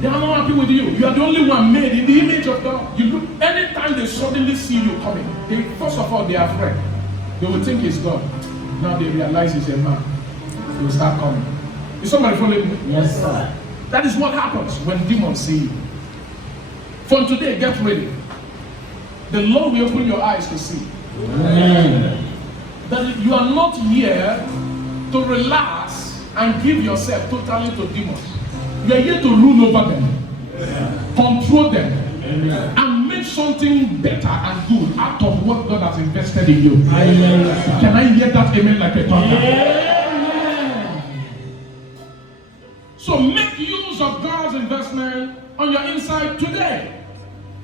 They are not happy with you. You are the only one made in the image of God. You look, anytime they suddenly see you coming, first of all, they are afraid. They will think it's God. Now they realize it's a man. They will start coming. Is somebody following me? Yes, sir. That is what happens when demons see you. From today, get ready. The Lord will open your eyes to see. Amen. That you are not here to relax and give yourself totally to demons. You are here to rule over them, control them, and make something better and good out of what God has invested in you. Amen. Can I hear that amen like a thunder? Amen. So make use of God's investment on your inside today.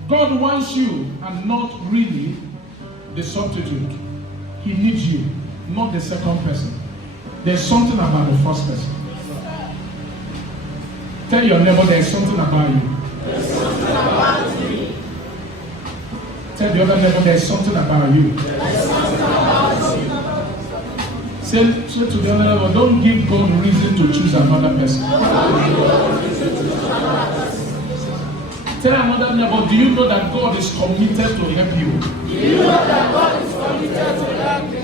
God wants you and not really the substitute. He needs you, not the second person. There's something about the first person. Tell your neighbor there's something about you. There's something about me. Tell the other neighbor there's something about you. There's something about you. Say to the other neighbor, don't give God reason to choose another person. Tell another neighbor, do you know that God is committed to help you? Do you know that God is committed to help you?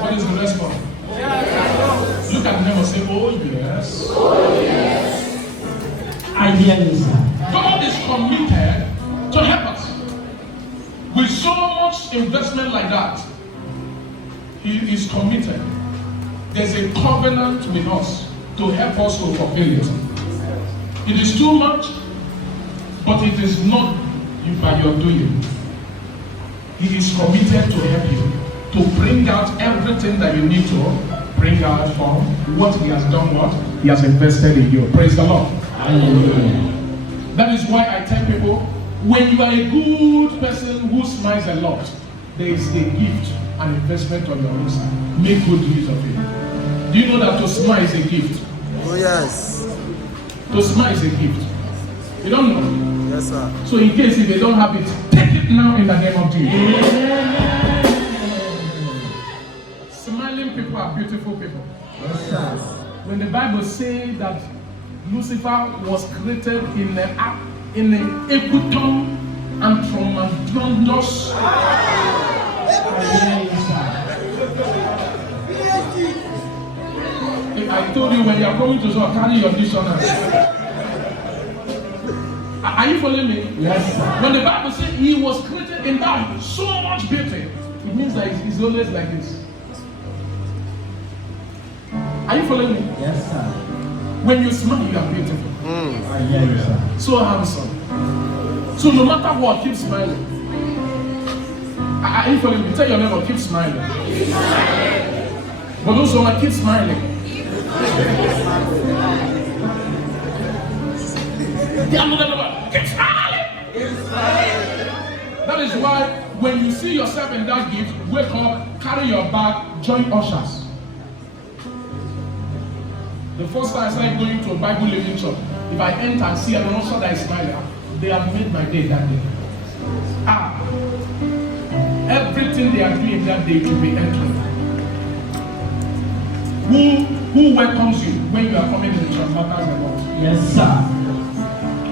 What is the response? Look at the neighbor and say, oh yes. Oh yes. I hear you, sir. God is committed to help us. With so much investment like that, He is committed. There's a covenant with us to help us to fulfill it. It is too much, but it is not you by your doing. He is committed to help you, to bring out everything that you need to bring out from what He has done, what He has invested in you. Praise the Lord. Hallelujah. That is why I tell people, when you are a good person who smiles a lot, there is a gift, an investment on your inside. Make good use of it. Do you know that to smile is a gift? Oh yes. To smile is a gift. You don't know? Yes, sir. So in case if they don't have it, take it now in the name of Jesus. Smiling people are beautiful people. Yes, sir. When the Bible says that Lucifer was created in an equaton and tremendous. I hear you, sir. I told you when you are coming to school, carry your dictionary. Are you following me? Yes, sir. When the Bible says he was created in that so much beauty, it means that he's always like this. Are you following me? Yes, sir. When you smile, you are beautiful. I hear you, sir. So handsome. So no matter what, keep smiling. Are you following me? Tell your neighbor, keep smiling. But also, keep smiling. Keep smiling. That is why when you see yourself in that gift, wake up, carry your bag, join ushers. The first time I started going to a Bible living church, if I enter and see an usher that is smiling, they have made my day that day. Everything they are doing that day to be entering. Who welcomes you when you are coming to the church matters a lot. Yes, sir.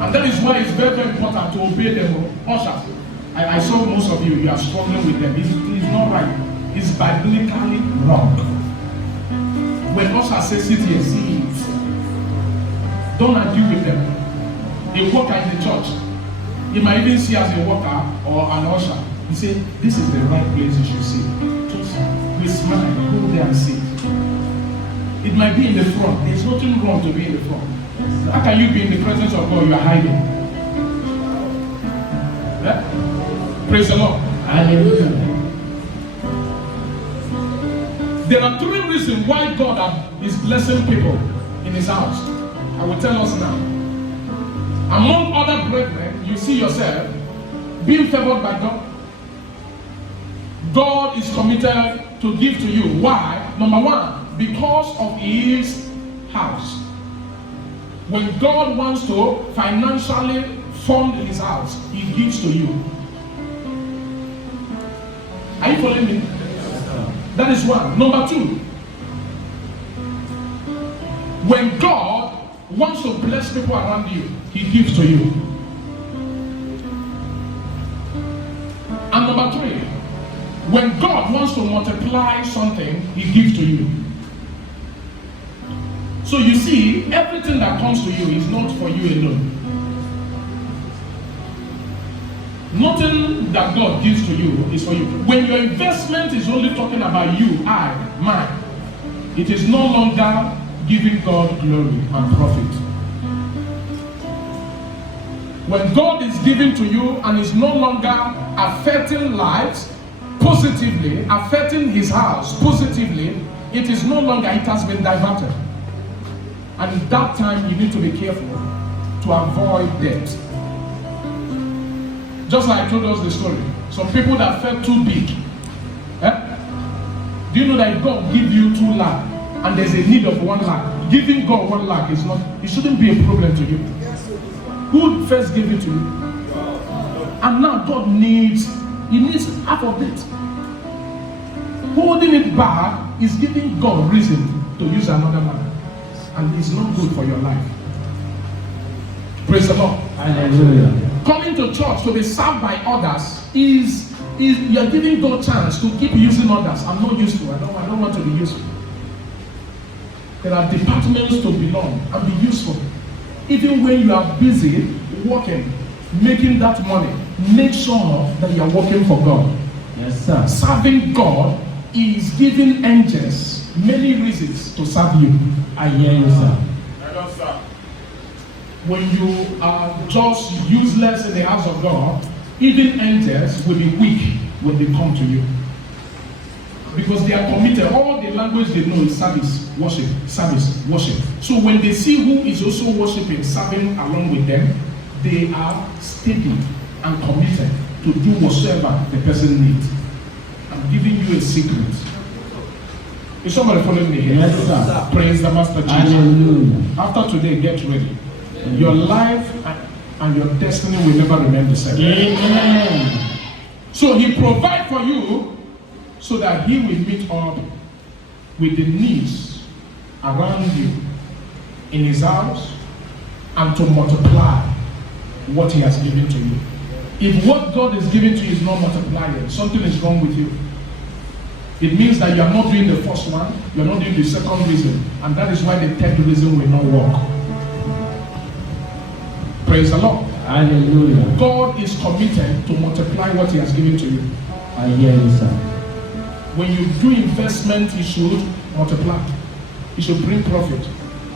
And that is why it's very, very important to obey them. Ushers, I saw most of you are struggling with them. It's not right. It's biblically wrong. When ushers say sit here, see it. Don't argue with them. They work in the church. You might even see as a worker or an usher. You say, this is the right place you should sit. Just with smile, go there and sit. It might be in the front. There's nothing wrong to be in the front. How can you be in the presence of God? You are hiding. Yeah? Praise the Lord. Hallelujah. There are three reasons why God is blessing people in His house. I will tell us now. Among other brethren, you see yourself being favored by God. God is committed to give to you. Why? Number one, because of His house. When God wants to financially fund His house, He gives to you. Are you following me? That is one. Number two, when God wants to bless people around you, He gives to you. And And number 3, when God wants to multiply something, He gives to you. So you see, everything that comes to you is not for you alone. Nothing that God gives to you is for you. When your investment is only talking about you, I, mine, it is no longer giving God glory and profit. When God is giving to you and is no longer affecting lives positively, affecting His house positively, it is no longer, it has been diverted. And at that time, you need to be careful to avoid debt. Just like I told us the story. Some people that felt too big. Do you know that if God gives you 2 lakh and there's a need of 1 lakh, giving God 1 lakh is not, it shouldn't be a problem to you. Who first gave it to you? And now God needs, He needs half of it. Holding it back is giving God reason to use another man. And it's not good for your life. Praise the Lord. Hallelujah. Coming to church to be served by others is you're giving God chance to keep using others. I'm not useful. I don't want to be useful. There are departments to belong and be useful. Even when you are busy working, making that money, make sure that you are working for God. Yes, sir. Serving God is giving angels many reasons to serve you. I hear you, sir. When you are just useless in the house of God, even angels will be weak when they come to you. Because they are committed. All the language they know is service, worship, service, worship. So when they see who is also worshiping, serving along with them, they are steady and committed to do whatsoever the person needs. I'm giving you a secret. Is somebody following me here? Yes, sir. Praise the Master Jesus. Hallelujah. After today, get ready. Your life and your destiny will never remain the same. Amen. So He provides for you so that He will meet up with the needs around you in His house and to multiply what He has given to you. If what God is giving to you is not multiplying, something is wrong with you. It means that you are not doing the first one, you are not doing the second reason, and that is why the third reason will not work. Praise the Lord. Hallelujah. God is committed to multiply what He has given to you. I hear you, sir. When you do investment, it should multiply. It should bring profit.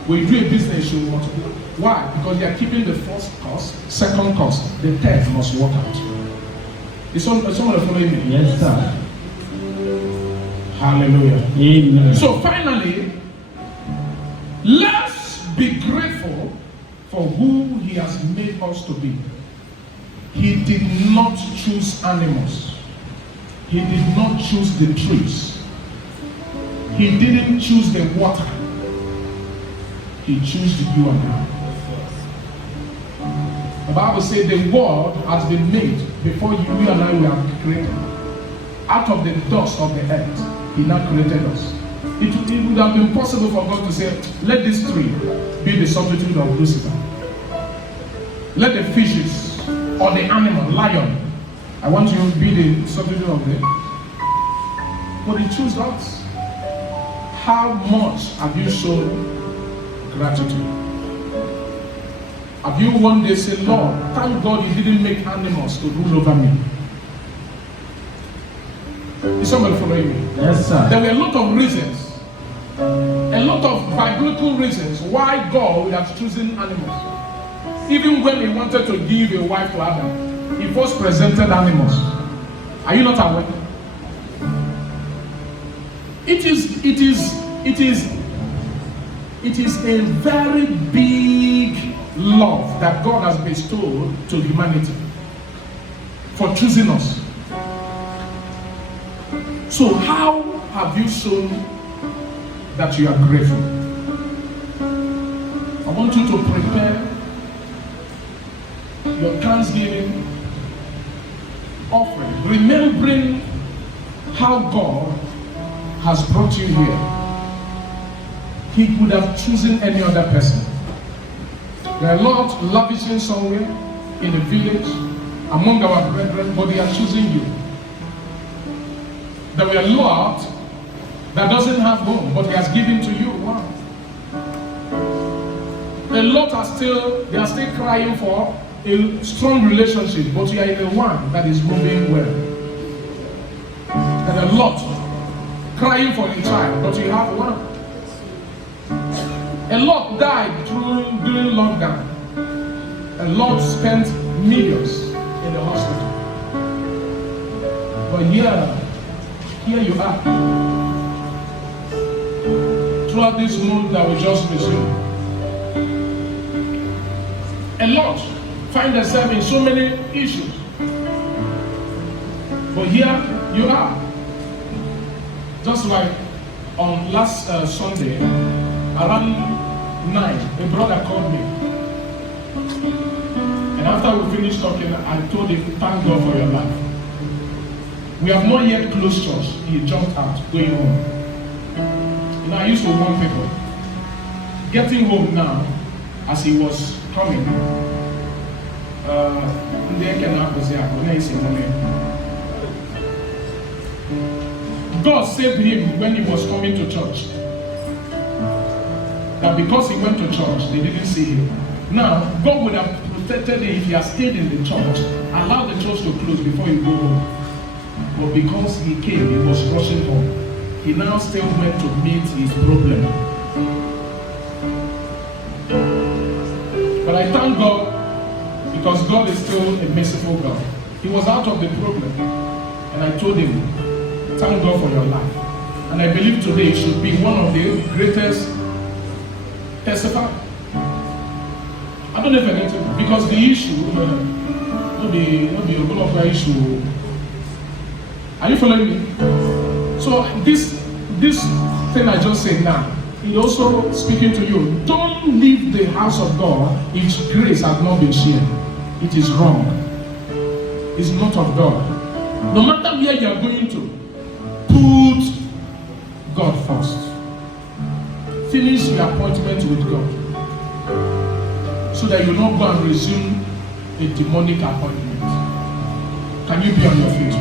When you do a business, it should multiply. Why? Because you are keeping the first cost, second cost, the third must work out. Is somebody following me? Yes, sir. Hallelujah. Amen. So finally, let's be grateful for who He has made us to be. He did not choose animals. He did not choose the trees. He didn't choose the water. He chose you and I. The Bible says the world has been made before you and I were created. Out of the dust of the earth, He now created us. It would have been possible for God to say, let this tree be the substitute of Lucifer. Let the fishes or the animal, lion, I want you to be the substitute of them. But He chose us. How much have you shown gratitude? Have you one day said, Lord, thank God You didn't make animals to rule over me? Is somebody following me? Yes, sir. There were a lot of reasons, a lot of biblical reasons why God would have chosen animals. Even when He wanted to give a wife to Adam, He first presented animals. Are you not aware? It is a very big love that God has bestowed to humanity for choosing us. So how have you shown that you are grateful? I want you to prepare your Thanksgiving offering, remembering how God has brought you here. He could have chosen any other person. There are a lot lavishing somewhere in the village among our brethren, but They are choosing you. There were a lot that doesn't have home, but he has given to you one. A lot are still crying for a strong relationship, but you are in the one that is moving well. And a lot crying for a child, but you have one. A lot died during lockdown. A lot spent millions in the hospital. But here you are. Throughout this month that we just resumed, a lot find themselves in so many issues. But here you are. Just like on last Sunday, around 9, a brother called me. And after we finished talking, I told him, thank God for your life. We have not yet closed church. He jumped out, going home. You know, I used to warn people. Getting home now, as he was coming, God saved him when he was coming to church. That because he went to church, they didn't see him. Now, God would have protected him if he had stayed in the church, allowed the church to close before he go home. But because he came, he was rushing home. He now still went to meet his problem. But I thank God, because God is still a merciful God. He was out of the problem. And I told him, thank God for your life. And I believe today should be one of the greatest testify. I don't know if I get it, because the issue, not the issue. Are you following me? So this thing I just said now, it also speaking to you. Don't leave the house of God if grace has not been shared. It is wrong. It's not of God. No matter where you are going to, put God first. Finish your appointment with God, so that you don't go and resume a demonic appointment. Can you be on your feet?